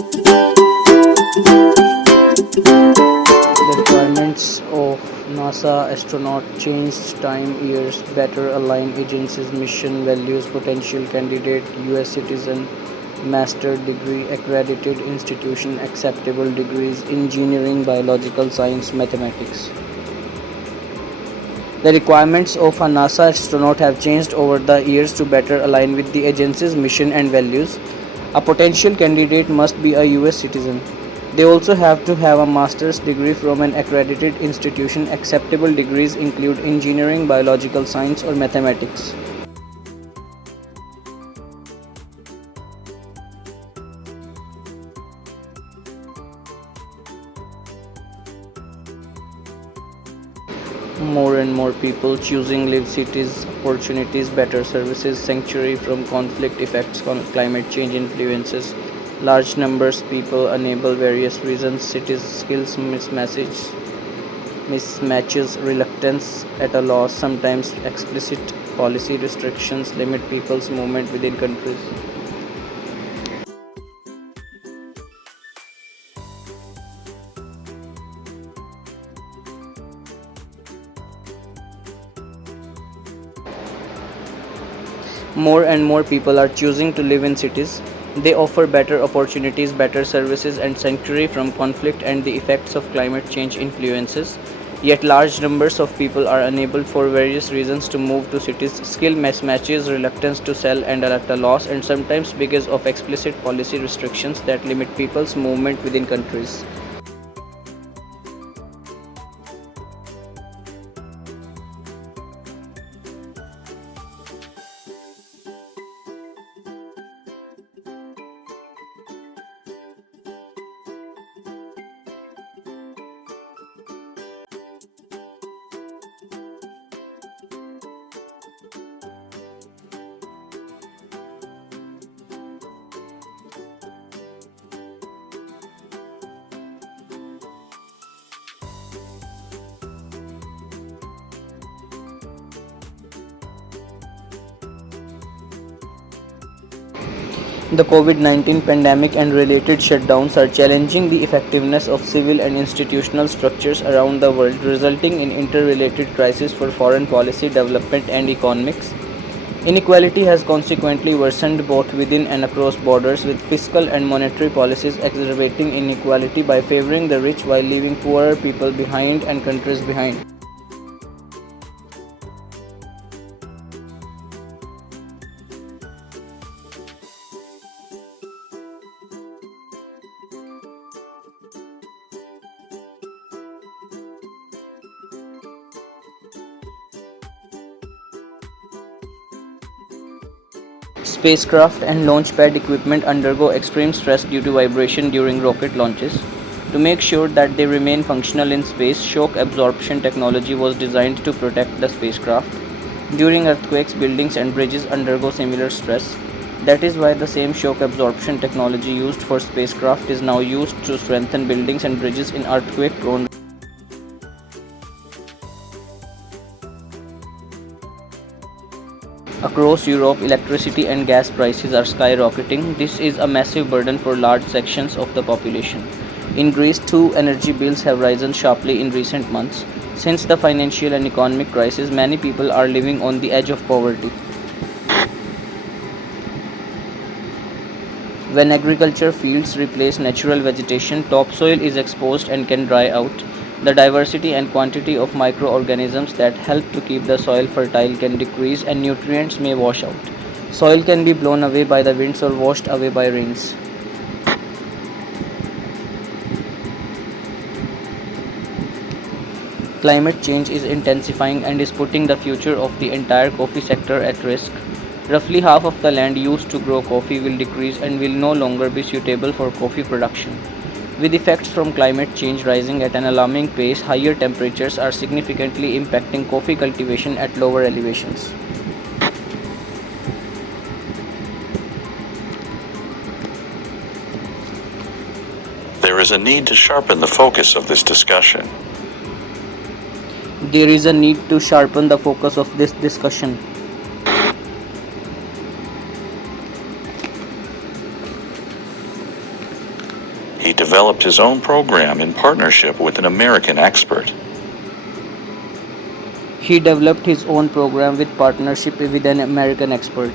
The requirements of NASA astronaut changed time years, better align agency's mission values, potential candidate, US citizen, master degree, accredited institution, acceptable degrees, engineering, biological science, mathematics. The requirements of a NASA astronaut have changed over the years to better align with the agency's mission and values. A potential candidate must be a US citizen. They also have to have a master's degree from an accredited institution. Acceptable degrees include engineering, biological science, or mathematics. More and more people choosing live cities, opportunities, better services, sanctuary from conflict effects, climate change influences. Large numbers people enable various reasons, cities skills mismatches, reluctance at a loss, sometimes explicit policy restrictions limit people's movement within countries. More and more people are choosing to live in cities. They offer better opportunities, better services, and sanctuary from conflict and the effects of climate change influences. Yet, large numbers of people are unable for various reasons to move to cities. Skill mismatches, reluctance to sell and at a loss, and sometimes because of explicit policy restrictions that limit people's movement within countries. The COVID-19 pandemic and related shutdowns are challenging the effectiveness of civil and institutional structures around the world, resulting in interrelated crises for foreign policy, development, and economics. Inequality has consequently worsened both within and across borders, with fiscal and monetary policies exacerbating inequality by favoring the rich while leaving poorer people behind and countries behind. Spacecraft and launchpad equipment undergo extreme stress due to vibration during rocket launches. To make sure that they remain functional in space, shock absorption technology was designed to protect the spacecraft. During earthquakes, buildings and bridges undergo similar stress. That is why the same shock absorption technology used for spacecraft is now used to strengthen buildings and bridges in earthquake prone. Across Europe, electricity and gas prices are skyrocketing. This is a massive burden for large sections of the population. In Greece, too, energy bills have risen sharply in recent months. Since the financial and economic crisis, many people are living on the edge of poverty. When agriculture fields replace natural vegetation, topsoil is exposed and can dry out. The diversity and quantity of microorganisms that help to keep the soil fertile can decrease and nutrients may wash out. Soil can be blown away by the winds or washed away by rains. Climate change is intensifying and is putting the future of the entire coffee sector at risk. Roughly half of the land used to grow coffee will decrease and will no longer be suitable for coffee production. With effects from climate change rising at an alarming pace, higher temperatures are significantly impacting coffee cultivation at lower elevations. There is a need to sharpen the focus of this discussion. There is a need to sharpen the focus of this discussion. He developed his own program in partnership with an American expert. He developed his own program with partnership with an American expert.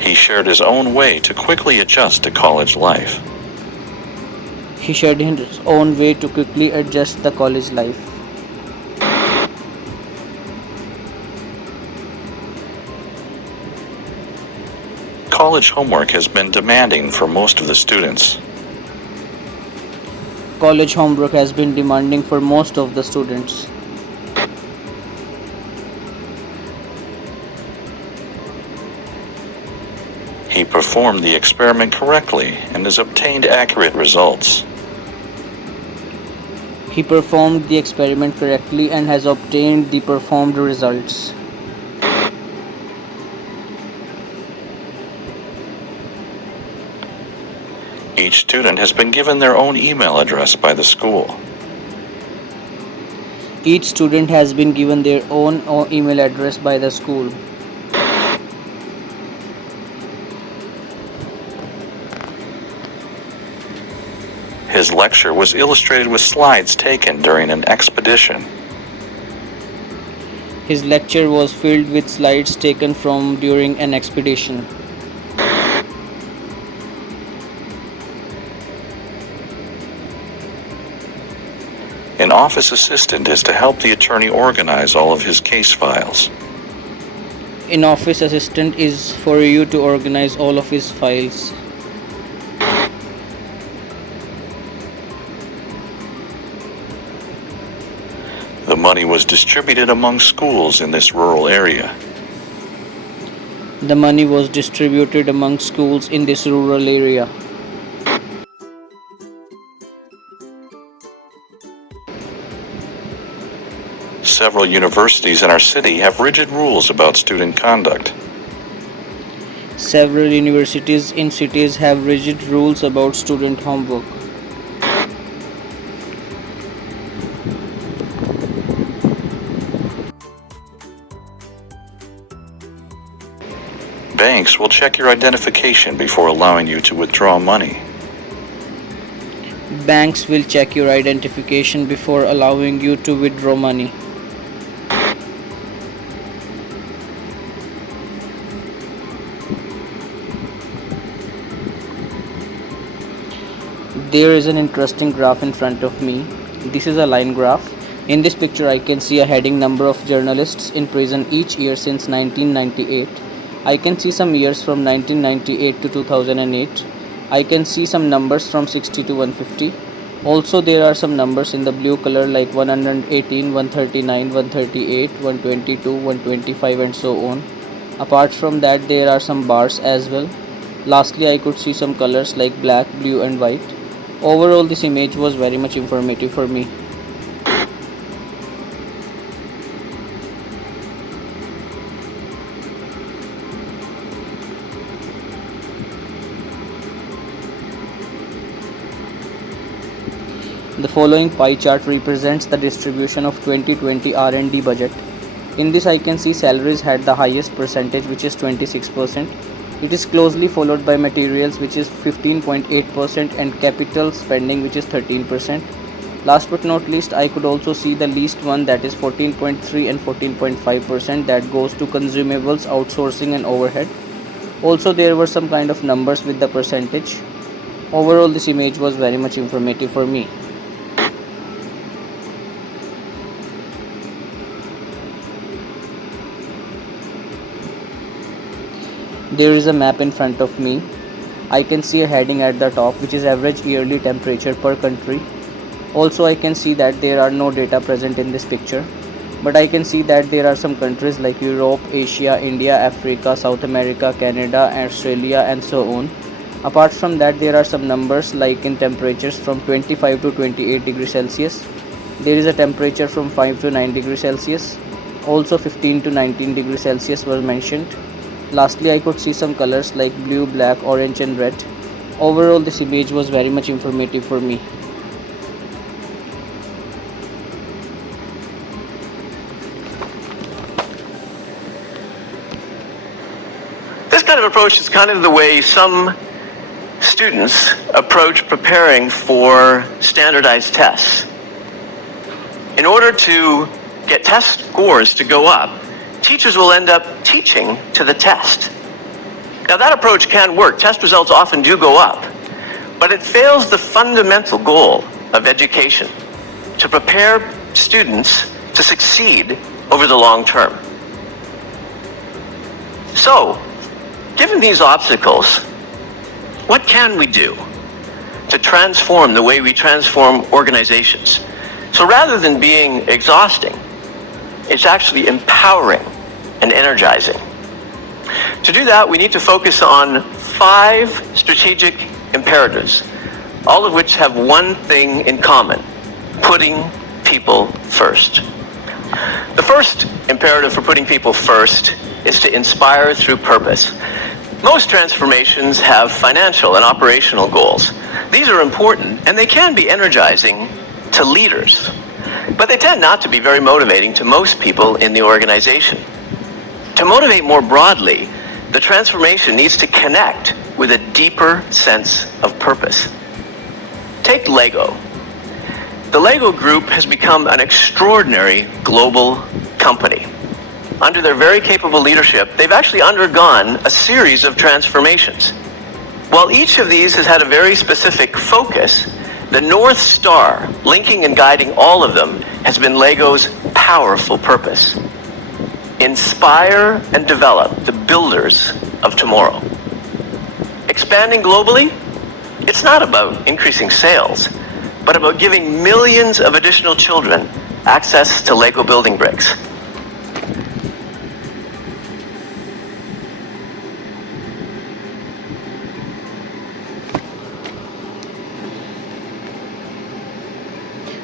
He shared his own way to quickly adjust to college life. He shared his own way to quickly adjust the college life. College homework has been demanding for most of the students. College homework has been demanding for most of the students. He performed the experiment correctly and has obtained accurate results. He performed the experiment correctly and has obtained the performed results. Each student has been given their own email address by the school. Each student has been given their own email address by the school. His lecture was illustrated with slides taken during an expedition. His lecture was filled with slides taken from during an expedition. An office assistant is to help the attorney organize all of his case files. An office assistant is for you to organize all of his files. The money was distributed among schools in this rural area. The money was distributed among schools in this rural area. Several universities in our city have rigid rules about student conduct. Several universities in cities have rigid rules about student homework. Banks will check your identification before allowing you to withdraw money. Banks will check your identification before allowing you to withdraw money. There is an interesting graph in front of me. This is a line graph. In this picture I can see a heading number of journalists in prison each year since 1998. I can see some years from 1998 to 2008. I can see some numbers from 60 to 150. Also there are some numbers in the blue color like 118, 139, 138, 122, 125 and so on. Apart from that there are some bars as well. Lastly I could see some colors like black, blue and white. Overall this image was very much informative for me. The following pie chart represents the distribution of 2020 R&D budget. In this I can see salaries had the highest percentage, which is 26%. It is closely followed by materials, which is 15.8%, and capital spending, which is 13%. Last but not least, I could also see the least one, that is 14.3 and 14.5%, that goes to consumables, outsourcing and overhead. Also there were some kind of numbers with the percentage. Overall this image was very much informative for me. There is a map in front of me. I can see a heading at the top, which is average yearly temperature per country. Also I can see that there are no data present in this picture, but I can see that there are some countries like Europe, Asia, India, Africa, South America, Canada, Australia and so on. Apart from that there are some numbers like in temperatures from 25 to 28 degrees Celsius. There is a temperature from 5 to 9 degrees Celsius. Also 15 to 19 degrees Celsius were mentioned. Lastly I could see some colors like blue, black, orange and red. Overall this image was very much informative for me. this kind of approach is kind of the way some students approach preparing for standardized tests. In order to get test scores to go up, teachers will end up teaching to the test. Now that approach can work. Test results often do go up, but it fails the fundamental goal of education, to prepare students to succeed over the long term. So, given these obstacles, what can we do to transform the way we transform organizations? So rather than being exhausting, it's actually empowering and energizing. To do that, we need to focus on 5 strategic imperatives, all of which have one thing in common: putting people first. The first imperative for putting people first is to inspire through purpose. Most transformations have financial and operational goals. These are important, and they can be energizing to leaders, but they tend not to be very motivating to most people in the organization. To motivate more broadly, the transformation needs to connect with a deeper sense of purpose. Take Lego. The Lego Group has become an extraordinary global company. Under their very capable leadership, they've actually undergone a series of transformations. While each of these has had a very specific focus, the North Star, linking and guiding all of them, has been Lego's powerful purpose: inspire and develop the builders of tomorrow. Expanding globally, it's not about increasing sales, but about giving millions of additional children access to Lego building bricks.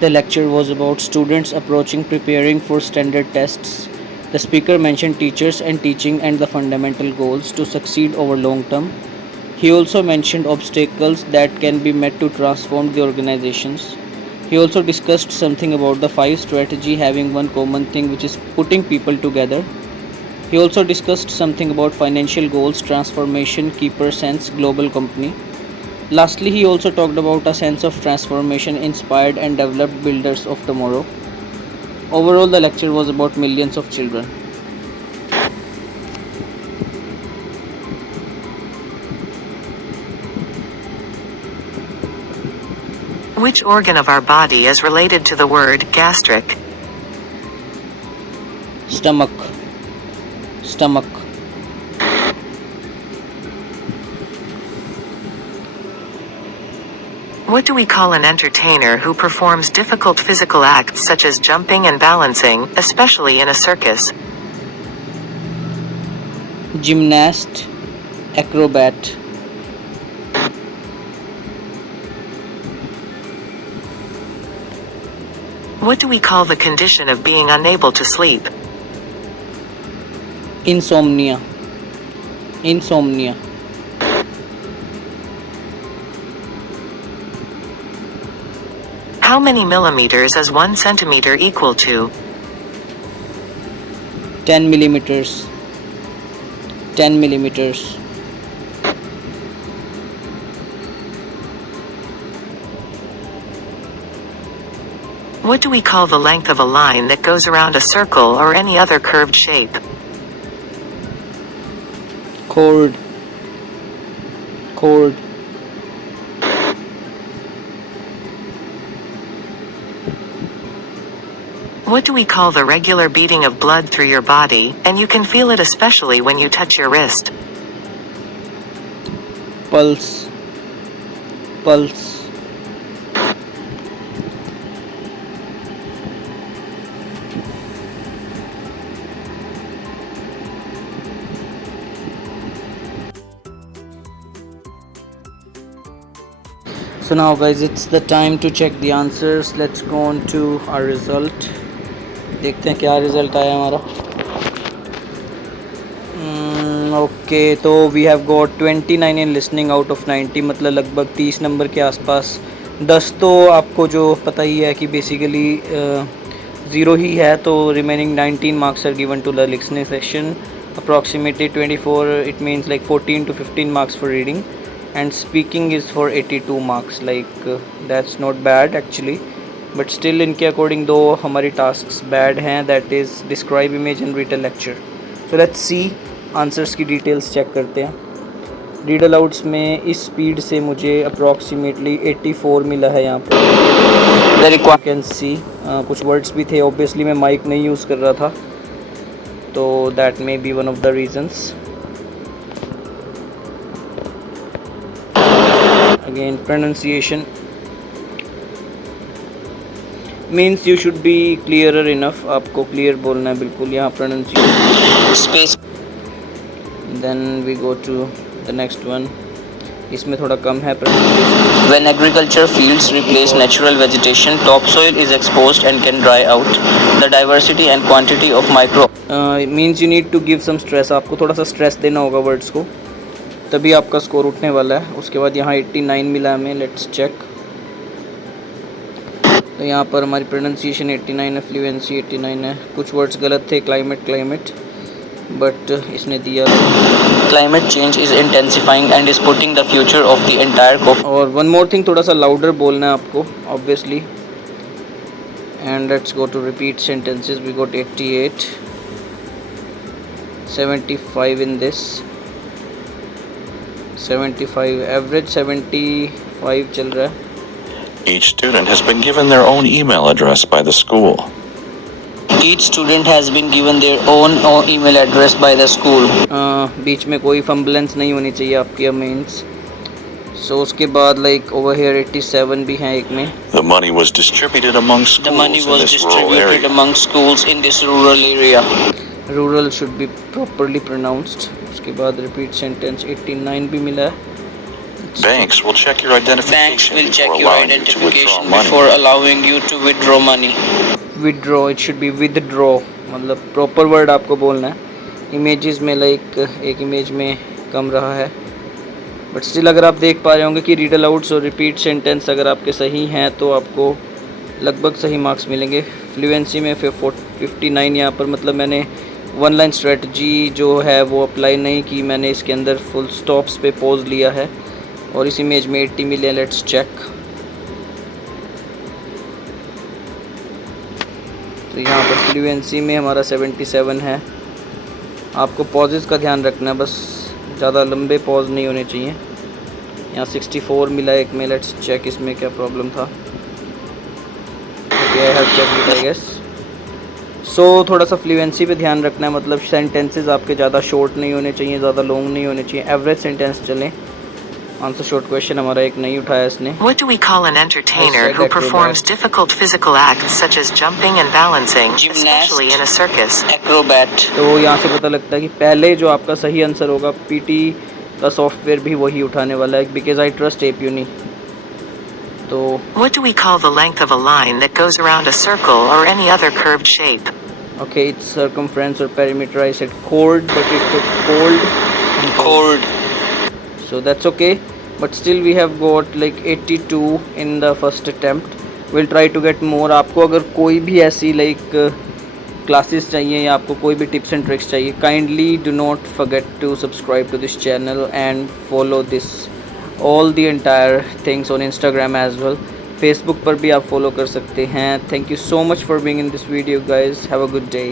The lecture was about students approaching preparing for standard tests. The speaker mentioned teachers and teaching and the fundamental goals to succeed over long term. He also mentioned obstacles that can be met to transform the organizations. He also discussed something about the 5 strategy having one common thing, which is putting people together. He also discussed something about financial goals, transformation, keeper sense, global company. Lastly, he also talked about a sense of transformation, inspired and developed builders of tomorrow. Overall, the lecture was about millions of children. Which organ of our body is related to the word gastric? Stomach. Stomach. What do we call an entertainer who performs difficult physical acts such as jumping and balancing, especially in a circus? Gymnast. Acrobat. What do we call the condition of being unable to sleep? Insomnia. Insomnia. How many millimeters is 1 centimeter equal to? 10 millimeters. 10 millimeters. What do we call the length of a line that goes around a circle or any other curved shape? Chord. Chord. What do we call the regular beating of blood through your body, and you can feel it especially when you touch your wrist? Pulse. Pulse. So now guys, it's the time to check the answers. Let's go on to our result. देखते हैं क्या result आया हमारा. Okay, तो we have got 29 in listening out of 90, मतलब लगभग 30 number के आसपास. 10 तो आपको जो पता ही है कि बेसिकली 0 ही है, तो remaining 19 marks are given to the listening section. approximately 24. It means like 14 to 15 marks for reading, and speaking is for 82 marks. Like that's not bad actually, but still इनके अकॉर्डिंग दो हमारी टास्क्स बैड हैं, that is describe image and read a lecture. So let's see answers की details check करते हैं. Read अलाउड्स में इस speed से मुझे अप्रॉक्सीमेटली 84 मिला है यहाँ पर. यू कैन सी कुछ वर्ड्स भी थे, ऑब्वियसली मैं माइक नहीं यूज़ कर रहा था, तो that may be one of the reasons. Again pronunciation means you should be clearer enough. आपको क्लियर बोलना है बिल्कुल. यहाँ pronunciation space. Then we go to the next one. इसमें थोड़ा कम है pronunciation. When agriculture fields replace natural vegetation, topsoil is exposed and can dry out. The diversity and quantity of micro means you need to give some stress. आपको थोड़ा सा stress देना होगा words को, तभी आपका स्कोर उठने वाला है. उसके बाद यहाँ 89 मिला हमें. Let's check. तो यहाँ पर हमारी प्रोनाउंसिएशन 89 है, फ्लुएंसी 89 है. कुछ वर्ड्स गलत थे, क्लाइमेट, बट इसने दिया climate change is intensifying and is putting the future of the entire. और वन मोर थिंग, थोड़ा सा लाउडर बोलना है आपको obviously. And let's go to repeat sentences. We got 88, 75 in this, 75 average 75 चल रहा है. Each student has been given their own email address by the school. Each student has been given their own email address by the school. बीच में कोई फम्बलेंस नहीं होनी चाहिए आपकी means. सो उसके बाद लाइक ओवर हियर 87 भी हैं एक में. The money was distributed among schools in this rural area. Rural should be properly pronounced. उसके बाद repeat sentence 89 भी मिला है. Banks will check your identification before allowing you to withdraw money. Withdraw, it should be withdraw. मतलब proper word आपको बोलना है. Images में लाइक एक इमेज में कम रहा है, बट स्टिल अगर आप देख पा रहे होंगे कि रीड अलाउड्स और रिपीट सेंटेंस अगर आपके सही हैं तो आपको लगभग सही मार्क्स मिलेंगे. फ्लुएंसी में 59 यहाँ पर, मतलब मैंने वन लाइन स्ट्रेटजी जो है वो अप्लाई नहीं की, मैंने इसके अंदर फुल स्टॉप्स पे पॉज लिया है. और इस इमेज में 80 मिले. Let's check. तो यहाँ पर फ्लुएंसी में हमारा 77 है. आपको पॉजेस का ध्यान रखना है, बस ज़्यादा लंबे पॉज नहीं होने चाहिए. यहाँ 64 मिला एक में. लेट्स चेक इसमें क्या प्रॉब्लम था. Okay, I have checked it I guess. So थोड़ा सा फ्लुएंसी पे ध्यान रखना है, मतलब सेंटेंसेस आपके ज़्यादा शॉर्ट नहीं होने चाहिए, ज़्यादा लॉन्ग नहीं होने चाहिए, एवरेज सेंटेंस चलें. आंसर शॉर्ट क्वेश्चन हमारा एक नहीं उठाया इसने. What do we call an entertainer who performs difficult physical acts such as jumping and balancing, especially in a circus? Acrobat. तो यहाँ से पता लगता है कि पहले जो आपका सही आंसर होगा, पीटी का सॉफ्टवेयर भी वही उठाने वाला है, because I trust APEUni. तो What do we call the length of a line that goes around a circle or any other curved shape? Okay, it's circumference or perimeter. I said chord, but it took chord. So that's okay, but still we have got like 82 in the first attempt. We'll try to get more. आपको अगर कोई भी ऐसी like classes चाहिए या आपको कोई भी टिप्स एंड ट्रिक्स चाहिए, kindly do not forget to subscribe to this channel and follow this all the entire things on Instagram as well. Facebook पर भी आप follow कर सकते हैं. Thank you so much for being in this video guys. Have a good day.